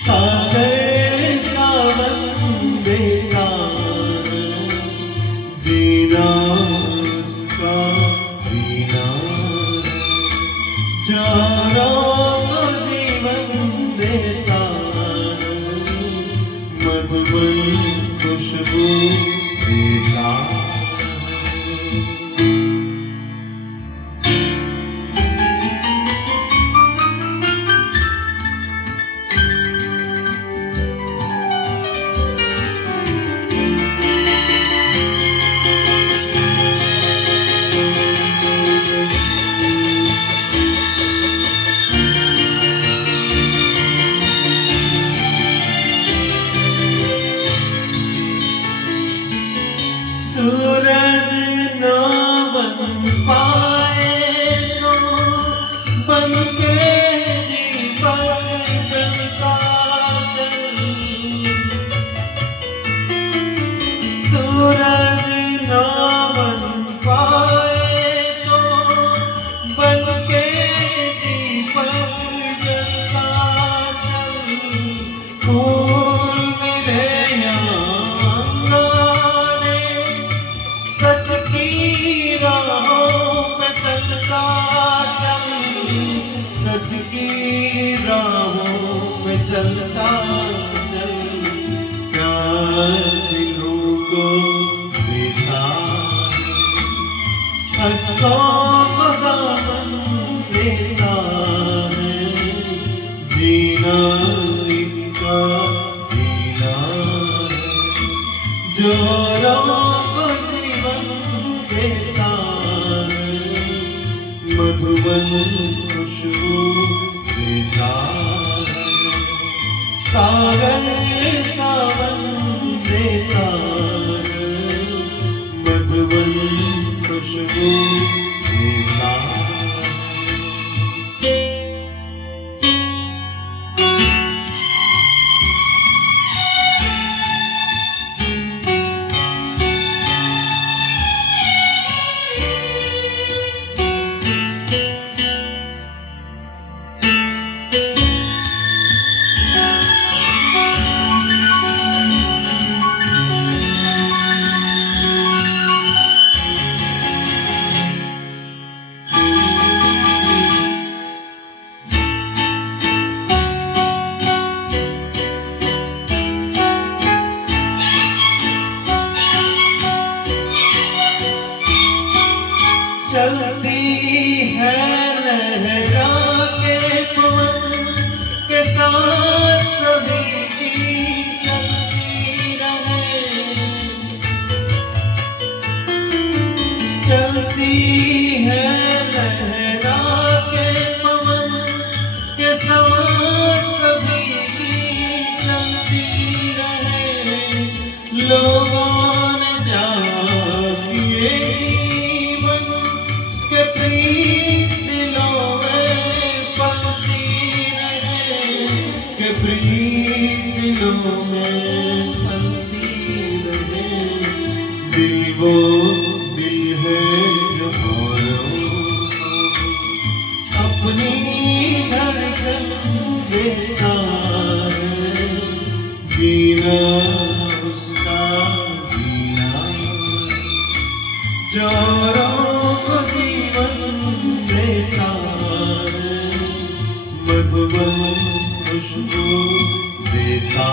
सागर सावन बेकार, जीना उसका जीना, चारों को जीवन देता, मधुबन खुशबू देता। सूरज न बन पाए तो बन के दीपक जलता चल, सूरज न बन पाए तो बन के दीपक जलता चल, फूल मिले सच की राहों पे चलता चल, सच की राहों पे चलता चल, प्यार दिलों को देता है, हंसों को दामन देता है, जीना इसका जीना है, जोरों मधुबन खुशबू देता है, सागर सावन देता है, मधुबन खुशबू देता है। चलती है लहरा के पवन के साथ सभी की चलती रहे, चलती है लहरा के पवन के साथ सभी की चलती रहे, लोगों ने जागे प्रीत दिलों में पलती रहे, के प्रीत दिलों में पलती रहे, दिल वो दिल है जो अपनी धड़कन देता है, जीना उसका जीना, जोरों को देता है, मधुबन खुशबू देता।